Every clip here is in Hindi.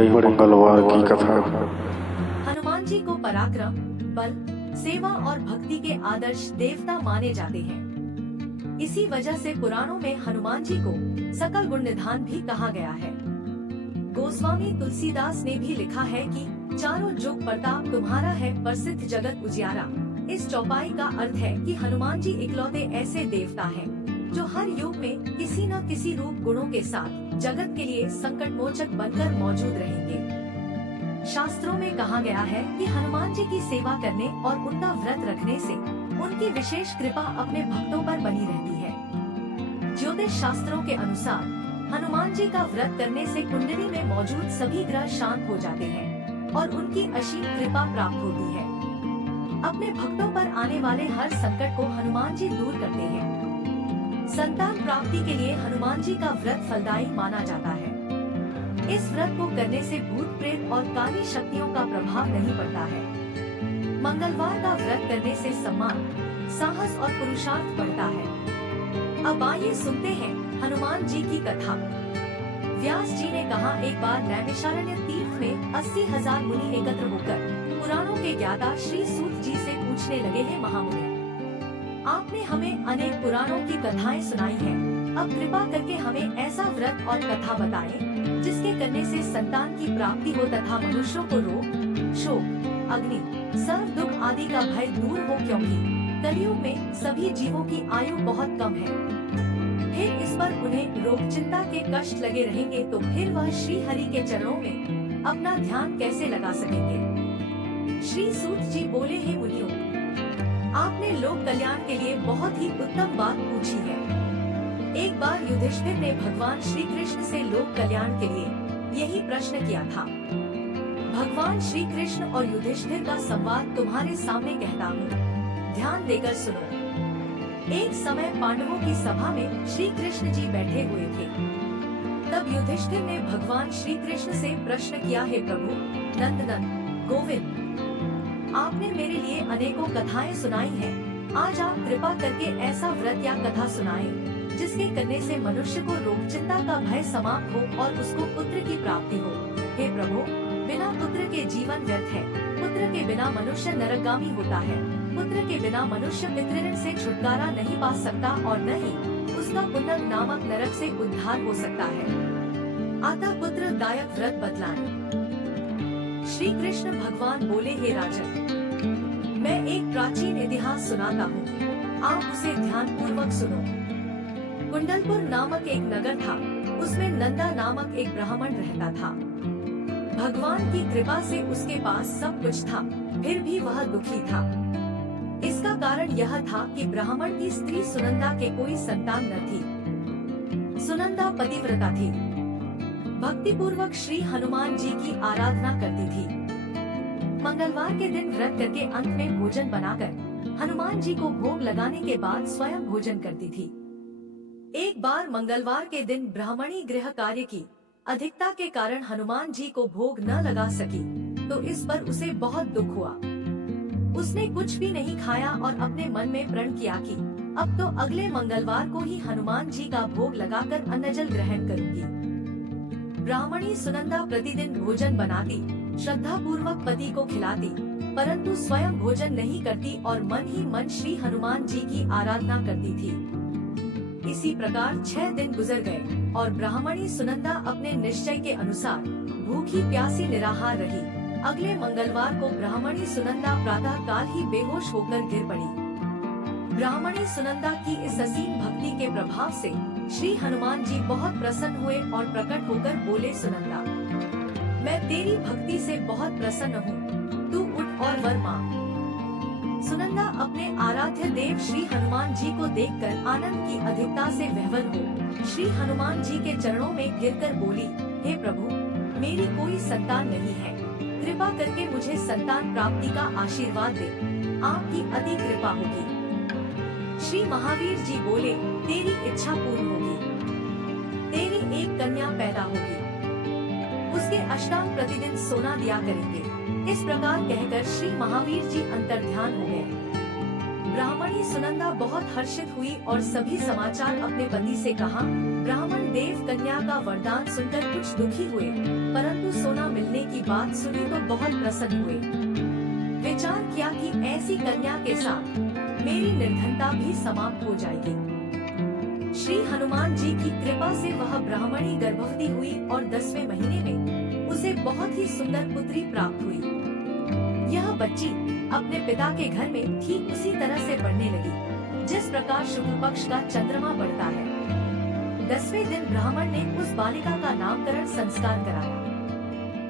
बड़े मंगलवार की कथा। हनुमान जी को पराक्रम, बल, सेवा और भक्ति के आदर्श देवता माने जाते हैं। इसी वजह से पुराणों में हनुमान जी को सकल गुण निधान भी कहा गया है। गोस्वामी तुलसीदास ने भी लिखा है कि चारों जुग प्रताप तुम्हारा है, प्रसिद्ध जगत उजियारा। इस चौपाई का अर्थ है कि हनुमान जी इकलौते ऐसे देवता हैं जो हर युग में किसी न किसी रूप गुणों के साथ जगत के लिए संकट मोचक बनकर मौजूद रहेंगे। शास्त्रों में कहा गया है कि हनुमान जी की सेवा करने और उनका व्रत रखने से उनकी विशेष कृपा अपने भक्तों पर बनी रहती है। ज्योतिष शास्त्रों के अनुसार हनुमान जी का व्रत करने से कुंडली में मौजूद सभी ग्रह शांत हो जाते हैं और उनकी असीम कृपा प्राप्त होती है। अपने भक्तों पर आने वाले हर संकट को हनुमान जी दूर करते हैं। संतान प्राप्ति के लिए हनुमान जी का व्रत फलदायी माना जाता है। इस व्रत को करने से भूत प्रेत और काली शक्तियों का प्रभाव नहीं पड़ता है। मंगलवार का व्रत करने से सम्मान, साहस और पुरुषार्थ बढ़ता है। अब आइए सुनते हैं हनुमान जी की कथा। व्यास जी ने कहा, एक बार नैमिषारण्य तीर्थ में 80,000 मुनि एकत्र होकर पुराणों के ज्ञाता श्री सूत जी से पूछने लगे हैं, महामुनि, आपने हमें अनेक पुराणों की कथाएं सुनाई हैं। अब कृपा करके हमें ऐसा व्रत और कथा बताएं जिसके करने से संतान की प्राप्ति हो तथा मनुष्यों को रोग, शोक, अग्नि, सर्व दुख आदि का भय दूर हो, क्योंकि कलयुग में सभी जीवों की आयु बहुत कम है। फिर इस पर उन्हें रोग चिंता के कष्ट लगे रहेंगे तो फिर वह श्री हरि के चरणों में अपना ध्यान कैसे लगा सकेंगे। श्री सूत जी बोले, हे मुनियों, आपने लोक कल्याण के लिए बहुत ही उत्तम बात पूछी है। एक बार युधिष्ठिर ने भगवान श्री कृष्ण से लोक कल्याण के लिए यही प्रश्न किया था। भगवान श्री कृष्ण और युधिष्ठिर का संवाद तुम्हारे सामने कहता हूँ, ध्यान देकर सुनो। एक समय पांडवों की सभा में श्री कृष्ण जी बैठे हुए थे। तब युधिष्ठिर ने भगवान श्री कृष्ण से प्रश्न किया, हे प्रभु नंदनंदन गोविंद, आपने मेरे लिए अनेकों कथाएं सुनाई हैं। आज आप कृपा करके ऐसा व्रत या कथा सुनाएं जिसके करने से मनुष्य को रोग चिंता का भय समाप्त हो और उसको पुत्र की प्राप्ति हो। हे प्रभु, बिना पुत्र के जीवन व्यर्थ है। पुत्र के बिना मनुष्य नरकगामी होता है। पुत्र के बिना मनुष्य पितृऋण से छुटकारा नहीं पा सकता और न ही उसका पुनः नामक नरक से उद्धार हो सकता है। अतः पुत्र दायक व्रत बतलाएं। श्री कृष्ण भगवान बोले, हे राजन, मैं एक प्राचीन इतिहास सुनाता हूँ, आप उसे ध्यान पूर्वक सुनो। कुंडलपुर नामक एक नगर था, उसमें नंदा नामक एक ब्राह्मण रहता था। भगवान की कृपा से उसके पास सब कुछ था, फिर भी वह दुखी था। इसका कारण यह था कि ब्राह्मण की स्त्री सुनंदा के कोई संतान न थी। सुनंदा पतिव्रता थी, भक्ति पूर्वक श्री हनुमान जी की आराधना करती थी। मंगलवार के दिन व्रत करके अंत में भोजन बनाकर हनुमान जी को भोग लगाने के बाद स्वयं भोजन करती थी। एक बार मंगलवार के दिन ब्राह्मणी गृह कार्य की अधिकता के कारण हनुमान जी को भोग न लगा सकी, तो इस पर उसे बहुत दुख हुआ। उसने कुछ भी नहीं खाया और अपने मन में प्रण किया कि अब तो अगले मंगलवार को ही हनुमान जी का भोग लगाकर अन्नजल ग्रहण करूंगी। ब्राह्मणी सुनंदा प्रतिदिन भोजन बनाती, श्रद्धा पूर्वक पति को खिलाती, परंतु स्वयं भोजन नहीं करती और मन ही मन श्री हनुमान जी की आराधना करती थी। इसी प्रकार 6 दिन गुजर गए और ब्राह्मणी सुनंदा अपने निश्चय के अनुसार भूखी प्यासी निराहार रही। अगले मंगलवार को ब्राह्मणी सुनंदा प्रातः काल ही बेहोश होकर गिर पड़ी। ब्राह्मणी सुनंदा की इस असीम भक्ति के प्रभाव से श्री हनुमान जी बहुत प्रसन्न हुए और प्रकट होकर बोले, सुनंदा, मैं तेरी भक्ति से बहुत प्रसन्न हूँ, तू उठ और वर मांग। सुनंदा अपने आराध्य देव श्री हनुमान जी को देखकर आनंद की अधिकता से विह्वल हो श्री हनुमान जी के चरणों में गिरकर बोली, हे प्रभु, मेरी कोई संतान नहीं है, कृपा करके मुझे संतान प्राप्ति का आशीर्वाद दे, आपकी अति कृपा होगी। श्री महावीर जी बोले, तेरी इच्छा पूर्ण होगी, तेरी एक कन्या पैदा होगी, उसके अष्टांग प्रतिदिन सोना दिया करेंगे। इस प्रकार कहकर श्री महावीर जी अंतर्ध्यान हो गए। ब्राह्मणी सुनंदा बहुत हर्षित हुई और सभी समाचार अपने पति से कहा। ब्राह्मण देव कन्या का वरदान सुनकर कुछ दुखी हुए, परंतु सोना की बात सुनी तो बहुत प्रसन्न हुए। विचार किया कि ऐसी कन्या के साथ मेरी निर्धनता भी समाप्त हो जाएगी। श्री हनुमान जी की कृपा से वह ब्राह्मणी गर्भवती हुई और 10वें महीने में उसे बहुत ही सुंदर पुत्री प्राप्त हुई। यह बच्ची अपने पिता के घर में ठीक उसी तरह से बढ़ने लगी जिस प्रकार शुक्ल पक्ष का चंद्रमा बढ़ता है। 10वें दिन ब्राह्मण ने उस बालिका का नामकरण संस्कार कराया।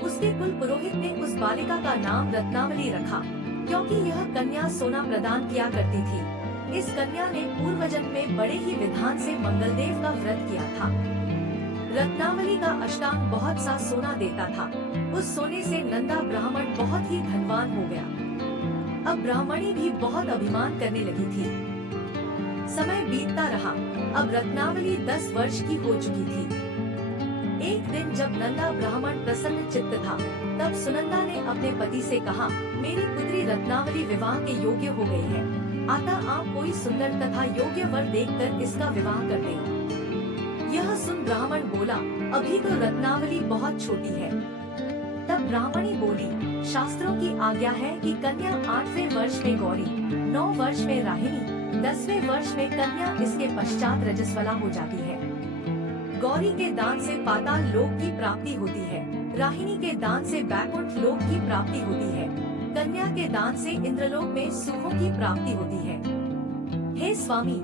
उसके कुल पुरोहित ने उस बालिका का नाम रत्नावली रखा, क्योंकि यह कन्या सोना प्रदान किया करती थी। इस कन्या ने पूर्व जन्म में बड़े ही विधान से मंगलदेव का व्रत किया था। रत्नावली का अष्टांग बहुत सा सोना देता था। उस सोने से नंदा ब्राह्मण बहुत ही धनवान हो गया। अब ब्राह्मणी भी बहुत अभिमान करने लगी थी। समय बीतता रहा। अब रत्नावली 10 वर्ष की हो चुकी थी। एक दिन जब नंदा ब्राह्मण प्रसन्न चित्त था, तब सुनंदा ने अपने पति से कहा, मेरी पुत्री रत्नावली विवाह के योग्य हो गई है। आता आप कोई सुंदर तथा योग्य वर देखकर इसका विवाह कर दें। यह सुन ब्राह्मण बोला, अभी तो रत्नावली बहुत छोटी है। तब ब्राह्मणी बोली, शास्त्रों की आज्ञा है कि कन्या 8वें वर्ष में गौरी, 9 वर्ष में राहिणी, 10वें वर्ष में कन्या, इसके पश्चात रजस्वला हो जाती है। गौरी के दान से पाताल लोक की प्राप्ति होती है। राहिणी के दान से बैकुंठ लोक की प्राप्ति होती है। कन्या के दान से इंद्रलोक में सुखों की प्राप्ति होती है। हे स्वामी,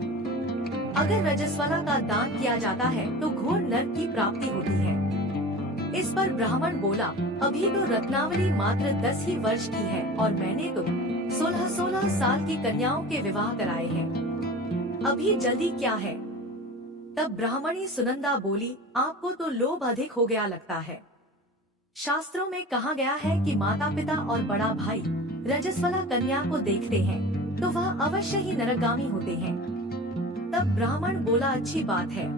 अगर रजस्वला का दान किया जाता है तो घोर नरक की प्राप्ति होती है। इस पर ब्राह्मण बोला, अभी तो रत्नावली मात्र 10 ही वर्ष की है और मैंने तो 16-16 साल की कन्याओं के विवाह कराए हैं। अभी जल्दी क्या है? तब ब्राह्मणी सुनंदा बोली, आपको तो लोभ अधिक हो गया लगता है। शास्त्रों में कहा गया है कि माता पिता और बड़ा भाई रजस्वला कन्या को देखते हैं तो वह अवश्य ही नरकगामी होते हैं। तब ब्राह्मण बोला, अच्छी बात है,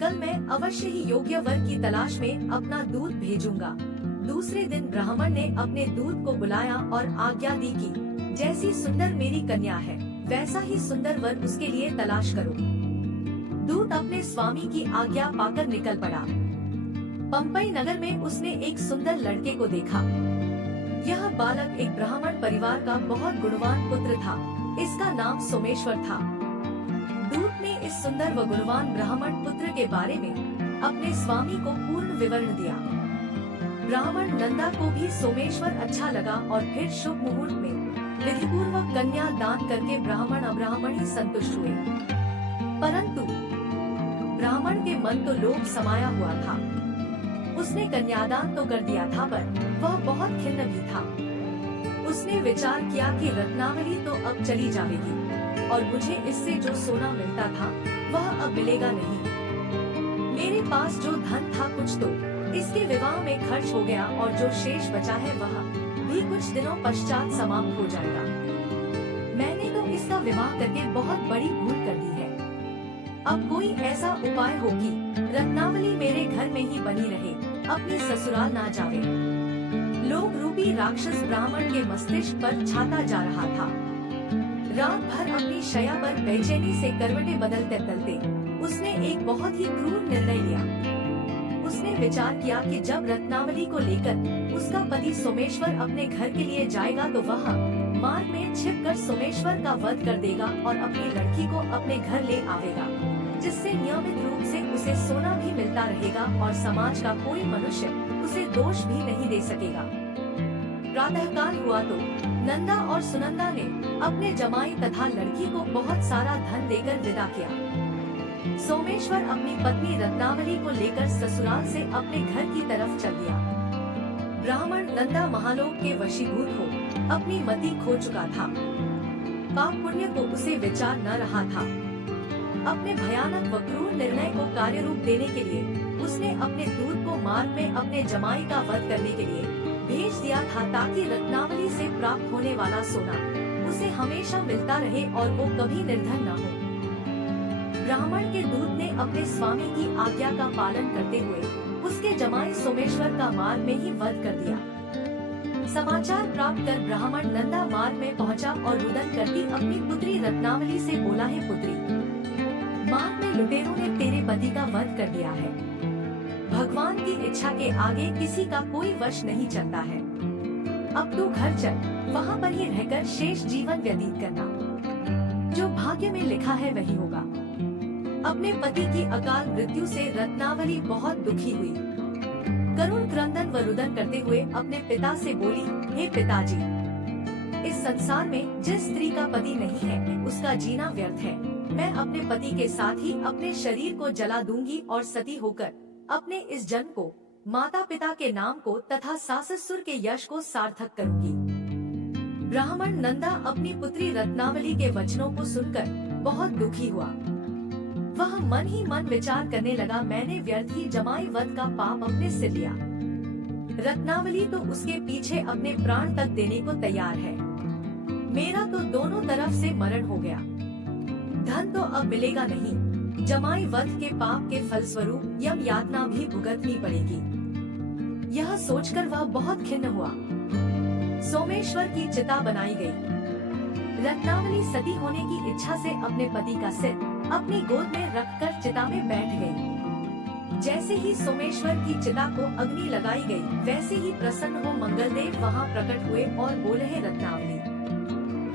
कल मैं अवश्य ही योग्य वर की तलाश में अपना दूत भेजूंगा। दूसरे दिन ब्राह्मण ने अपने दूत को बुलाया और आज्ञा दी कि जैसी सुंदर मेरी कन्या है वैसा ही सुंदर वर उसके लिए तलाश करो। दूत अपने स्वामी की आज्ञा पाकर निकल पड़ा। पंपई नगर में उसने एक सुंदर लड़के को देखा। यह बालक एक ब्राह्मण परिवार का बहुत गुणवान पुत्र था। इसका नाम सोमेश्वर था। दूत ने इस सुंदर व गुणवान ब्राह्मण पुत्र के बारे में अपने स्वामी को पूर्ण विवरण दिया। ब्राह्मण नंदा को भी सोमेश्वर अच्छा लगा और फिर शुभ मुहूर्त में विधिपूर्वक कन्या दान करके ब्राह्मण अब्राह्मणी संतुष्ट हुए। परंतु ब्राह्मण के मन तो लोभ समाया हुआ था। उसने कन्यादान तो कर दिया था, पर वह बहुत खिन्न भी था। उसने विचार किया कि रत्नावली तो अब चली जाएगी और मुझे इससे जो सोना मिलता था वह अब मिलेगा नहीं। मेरे पास जो धन था कुछ तो इसके विवाह में खर्च हो गया और जो शेष बचा है वह भी कुछ दिनों पश्चात समाप्त हो जाएगा। मैंने तो इसका विवाह करके बहुत बड़ी भूल कर दी है। अब कोई ऐसा उपाय हो कि रत्नावली मेरे घर में ही बनी रहे, अपनी ससुराल ना जावे। लोभ रूपी राक्षस ब्राह्मण के मस्तिष्क पर छाता जा रहा था। रात भर अपनी शया पर बेचैनी से करवटें बदलते बदलते उसने एक बहुत ही क्रूर निर्णय लिया। उसने विचार किया कि जब रत्नावली को लेकर उसका पति सोमेश्वर अपने घर के लिए जाएगा तो वह मार्ग में छिपकर सोमेश्वर का वध कर देगा और अपनी लड़की को अपने घर ले आवेगा, जिससे नियमित रूप से उसे सोना भी मिलता रहेगा और समाज का कोई मनुष्य उसे दोष भी नहीं दे सकेगा। प्रातःकाल हुआ तो नंदा और सुनंदा ने अपने जमाई तथा लड़की को बहुत सारा धन देकर विदा किया। सोमेश्वर अपनी पत्नी रत्नावली को लेकर ससुराल से अपने घर की तरफ चल दिया। ब्राह्मण नंदा महालोक के वशीभूत हो अपनी मति खो चुका था। पाप पुण्य को उसे विचार न रहा था। अपने भयानक व क्रूर निर्णय को कार्य रूप देने के लिए उसने अपने दूत को मार्ग में अपने जमाई का वध करने के लिए भेज दिया था, ताकि रत्नावली से प्राप्त होने वाला सोना उसे हमेशा मिलता रहे और वो कभी निर्धन न हो। ब्राह्मण के दूत ने अपने स्वामी की आज्ञा का पालन करते हुए उसके जमाई सोमेश्वर का मार्ग में ही वध कर दिया। समाचार प्राप्त कर ब्राह्मण नंदा मार्ग में पहुंचा और रुदन करती अपनी पुत्री रत्नावली से बोला, है पुत्री, मार्ग में लुटेरों ने तेरे पति का वध कर दिया है। भगवान की इच्छा के आगे किसी का कोई वश नहीं चलता है। अब तू घर चल, वहाँ पर ही रहकर शेष जीवन व्यतीत करना। जो भाग्य में लिखा है वही होगा। अपने पति की अकाल मृत्यु से रत्नावली बहुत दुखी हुई। करुण क्रंदन व रुदन करते हुए अपने पिता से बोली, हे पिताजी, इस संसार में जिस स्त्री का पति नहीं है उसका जीना व्यर्थ है। मैं अपने पति के साथ ही अपने शरीर को जला दूंगी और सती होकर अपने इस जन्म को, माता पिता के नाम को तथा सास ससुर के यश को सार्थक करूंगी। ब्राह्मण नंदा अपनी पुत्री रत्नावली के वचनों को सुनकर बहुत दुखी हुआ। वह मन ही मन विचार करने लगा, मैंने व्यर्थ ही जमाई वध का पाप अपने सिर लिया। रत्नावली तो उसके पीछे अपने प्राण तक देने को तैयार है। मेरा तो दोनों तरफ से मरण हो गया। धन तो अब मिलेगा नहीं, जमाई वध के पाप के फलस्वरूप यम यातना भी भुगतनी पड़ेगी। यह सोचकर वह बहुत खिन्न हुआ। सोमेश्वर की चिता बनाई गई। रत्नावली सती होने की इच्छा से अपने पति का सिर अपनी गोद में रखकर चिता में बैठ गई। जैसे ही सोमेश्वर की चिता को अग्नि लगाई गई, वैसे ही प्रसन्न हो मंगलदेव वहाँ प्रकट हुए और बोले, हे रत्नावली,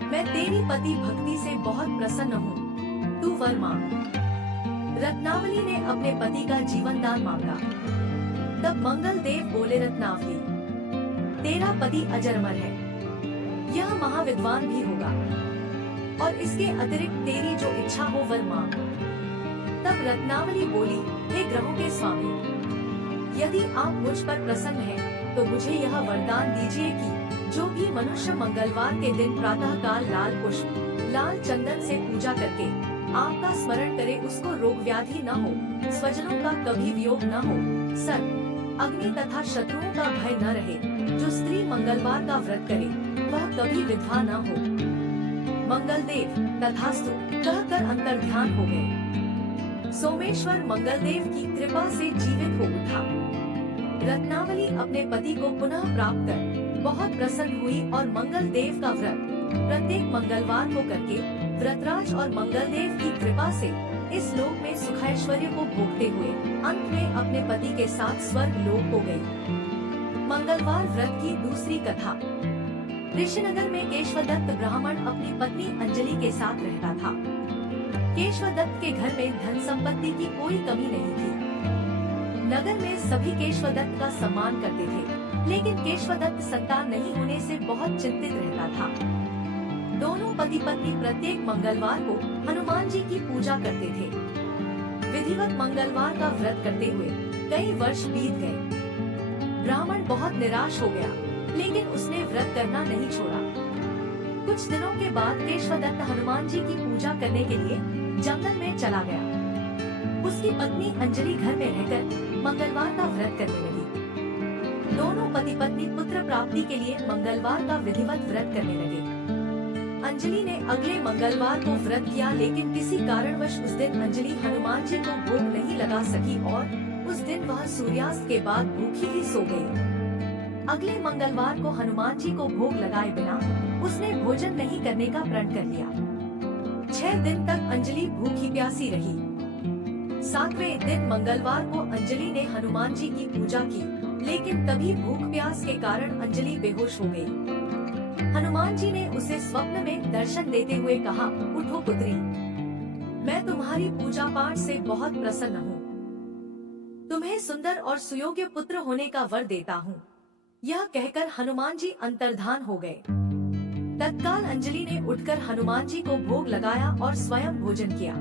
मैं तेरी पति भक्ति से बहुत प्रसन्न हूँ, तू वर मांग। रत्नावली ने अपने पति का जीवन दान मांगा। तब मंगलदेव बोले, रत्नावली, तेरा पति अजर अमर है, यह महाविद्वान भी होगा, और इसके अतिरिक्त तेरी जो इच्छा हो वर मांग। तब रत्नावली बोली, हे ग्रहों के स्वामी, यदि आप मुझ पर प्रसन्न हैं, तो मुझे यह वरदान दीजिए कि जो भी मनुष्य मंगलवार के दिन प्रातः काल लाल पुष्प, लाल चंदन से पूजा करके आपका स्मरण करे, उसको रोग व्याधि न हो, स्वजनों का कभी वियोग न हो, सर्प, अग्नि तथा शत्रुओं का भय न रहे। जो स्त्री मंगलवार का व्रत करे वह कभी विधवा न हो। मंगलदेव तथास्तु कहकर अंतर्ध्यान हो गए। सोमेश्वर मंगलदेव की कृपा से जीवित हो उठा। रत्नावली अपने पति को पुनः प्राप्त कर बहुत प्रसन्न हुई और मंगलदेव का व्रत प्रत्येक मंगलवार को करके व्रतराज और मंगलदेव की कृपा से इस लोक में सुखैश्वर्य को भोगते हुए अंत में अपने पति के साथ स्वर्ग लोक हो गई। मंगलवार व्रत की दूसरी कथा। ऋषिनगर में केशवदत्त ब्राह्मण अपनी पत्नी अंजलि के साथ रहता था। केशवदत्त के घर में धन संपत्ति की कोई कमी नहीं थी। नगर में सभी केशवदत्त का सम्मान करते थे, लेकिन केशवदत्त संतान नहीं होने से बहुत चिंतित रहता था। दोनों पति पत्नी प्रत्येक मंगलवार को हनुमान जी की पूजा करते थे। विधिवत मंगलवार का व्रत करते हुए कई वर्ष बीत गए। ब्राह्मण बहुत निराश हो गया, लेकिन उसने व्रत करना नहीं छोड़ा। कुछ दिनों के बाद केशवदत्त हनुमान जी की पूजा करने के लिए जंगल में चला गया। उसकी पत्नी अंजलि घर में रहकर मंगलवार का व्रत करने लगी। दोनों पति पत्नी पुत्र प्राप्ति के लिए मंगलवार का विधिवत व्रत करने लगे। अंजलि ने अगले मंगलवार को व्रत किया, लेकिन किसी कारणवश उस दिन अंजलि हनुमान जी को भोग नहीं लगा सकी और उस दिन वह सूर्यास्त के बाद भूखी ही सो गई। अगले मंगलवार को हनुमान जी को भोग लगाए बिना उसने भोजन नहीं करने का प्रण कर लिया। 6 दिन तक अंजलि भूखी प्यासी रही। 7वें दिन मंगलवार को अंजलि ने हनुमान जी की पूजा की, लेकिन तभी भूख प्यास के कारण अंजलि बेहोश हो गई। हनुमान जी ने उसे स्वप्न में दर्शन देते हुए कहा, उठो पुत्री, मैं तुम्हारी पूजा पाठ से बहुत प्रसन्न हूँ। तुम्हें सुंदर और सुयोग्य पुत्र होने का वर देता हूँ। यह कहकर हनुमान जी अंतर्धान हो गए। तत्काल अंजलि ने उठकर हनुमान जी को भोग लगाया और स्वयं भोजन किया।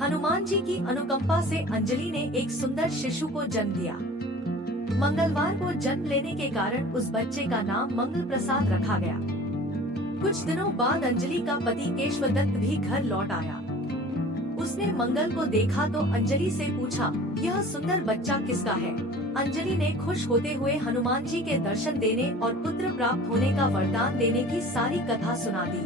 हनुमान जी की अनुकंपा से अंजलि ने एक सुंदर शिशु को जन्म दिया। मंगलवार को जन्म लेने के कारण उस बच्चे का नाम मंगल प्रसाद रखा गया। कुछ दिनों बाद अंजलि का पति केशवदत्त भी घर लौट आया। उसने मंगल को देखा तो अंजलि से पूछा, यह सुंदर बच्चा किसका है? अंजलि ने खुश होते हुए हनुमान जी के दर्शन देने और पुत्र प्राप्त होने का वरदान देने की सारी कथा सुना दी।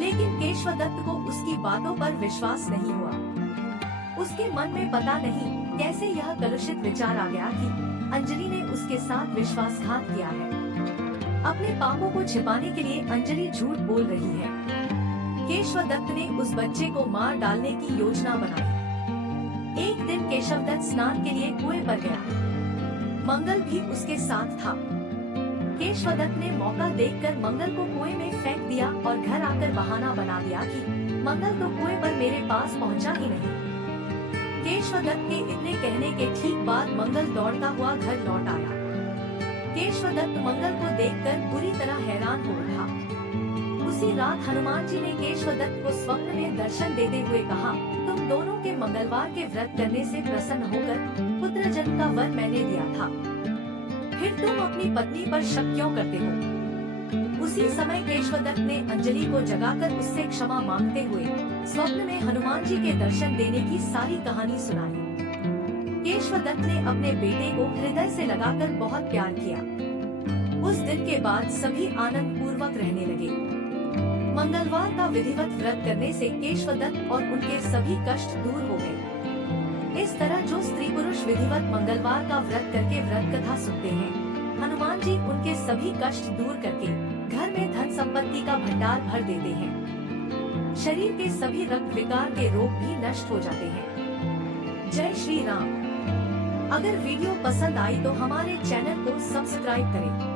लेकिन केशवदत्त को उसकी बातों पर विश्वास नहीं हुआ। उसके मन में पता नहीं कैसे यह कलुषित विचार आ गया कि अंजलि ने उसके साथ विश्वासघात किया है। अपने पापों को छिपाने के लिए अंजलि झूठ बोल रही है। केशवदत्त ने उस बच्चे को मार डालने की योजना बनाई। एक दिन केशवदत्त स्नान के लिए कुएं पर गया। मंगल भी उसके साथ था। केशवदत्त ने मौका देखकर मंगल को कुएं में फेंक दिया और घर आकर बहाना बना दिया कि मंगल तो कुएं पर मेरे पास पहुंचा ही नहीं। केशवदत्त के इतने कहने के ठीक बाद मंगल दौड़ता हुआ घर लौट आया। केशवदत्त मंगल को देखकर बुरी तरह हैरान हो उठा। उसी रात हनुमान जी ने केशवदत्त को स्वप्न में दर्शन देते हुए कहा, तुम दोनों के मंगलवार के व्रत करने से प्रसन्न होकर पुत्र जन्म का वर मैंने दिया था, फिर तुम अपनी पत्नी पर शक क्यों करते हो। उसी समय केशवदत्त ने अंजलि को जगाकर उससे क्षमा मांगते हुए स्वप्न में हनुमान जी के दर्शन देने की सारी कहानी सुनाई। केशवदत्त ने अपने बेटे को हृदय से लगाकर बहुत प्यार किया। उस दिन के बाद सभी आनंद पूर्वक रहने लगे। मंगलवार का विधिवत व्रत करने से केशवदत्त और उनके सभी कष्ट दूर हो गए। इस तरह जो स्त्री पुरुष विधिवत मंगलवार का व्रत करके व्रत कथा सुनते हैं, हनुमान जी उनके सभी कष्ट दूर करके घर में धन संपत्ति का भंडार भर देते हैं। शरीर के सभी रक्त विकार के रोग भी नष्ट हो जाते हैं। जय श्री राम। अगर वीडियो पसंद आई तो हमारे चैनल को सब्सक्राइब करें।